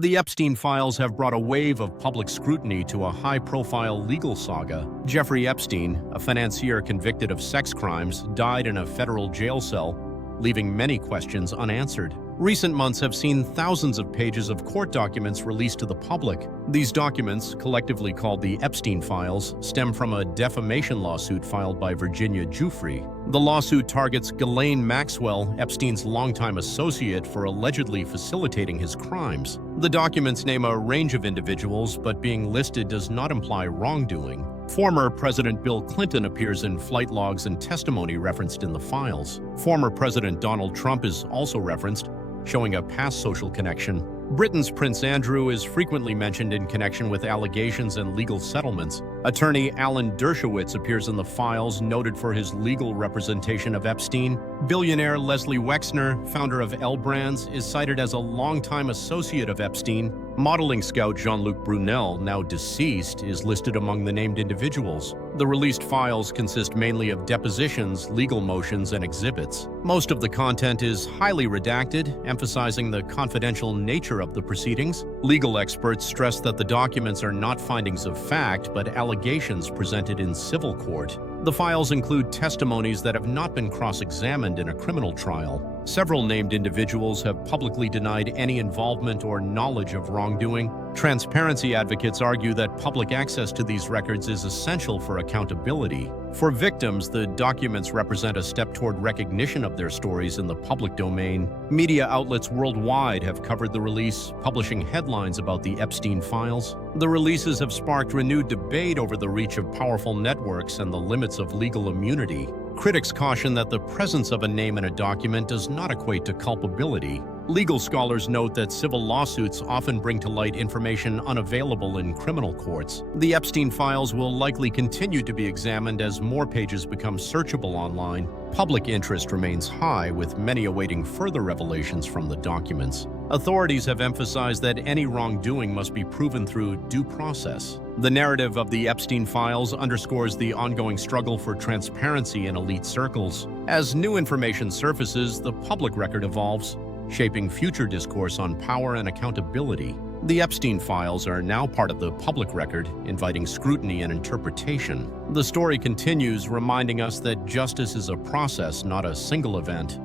The Epstein files have brought a wave of public scrutiny to a high-profile legal saga. Jeffrey Epstein, a financier convicted of sex crimes, died in a federal jail cell, leaving many questions unanswered. Recent months have seen thousands of pages of court documents released to the public. These documents, collectively called the Epstein files, stem from a defamation lawsuit filed by Virginia Giuffre. The lawsuit targets Ghislaine Maxwell, Epstein's longtime associate, for allegedly facilitating his crimes. The documents name a range of individuals, but being listed does not imply wrongdoing. Former President Bill Clinton appears in flight logs and testimony referenced in the files. Former President Donald Trump is also referenced, showing a past social connection. Britain's Prince Andrew is frequently mentioned in connection with allegations and legal settlements. Attorney Alan Dershowitz appears in the files, noted for his legal representation of Epstein. Billionaire Leslie Wexner, founder of L Brands, is cited as a longtime associate of Epstein. Modeling scout Jean-Luc Brunel, now deceased, is listed among the named individuals. The released files consist mainly of depositions, legal motions, and exhibits. Most of the content is highly redacted, emphasizing the confidential nature of the proceedings. Legal experts stress that the documents are not findings of fact, but allegations presented in civil court. The files include testimonies that have not been cross-examined in a criminal trial. Several named individuals have publicly denied any involvement or knowledge of wrongdoing. Transparency advocates argue that public access to these records is essential for accountability. For victims, the documents represent a step toward recognition of their stories in the public domain. Media outlets worldwide have covered the release, publishing headlines about the Epstein files. The releases have sparked renewed debate over the reach of powerful networks and the limits of legal immunity. Critics caution that the presence of a name in a document does not equate to culpability. Legal scholars note that civil lawsuits often bring to light information unavailable in criminal courts. The Epstein files will likely continue to be examined as more pages become searchable online. Public interest remains high, with many awaiting further revelations from the documents. Authorities have emphasized that any wrongdoing must be proven through due process. The narrative of the Epstein files underscores the ongoing struggle for transparency in elite circles. As new information surfaces, the public record evolves, shaping future discourse on power and accountability. The Epstein files are now part of the public record, inviting scrutiny and interpretation. The story continues, reminding us that justice is a process, not a single event.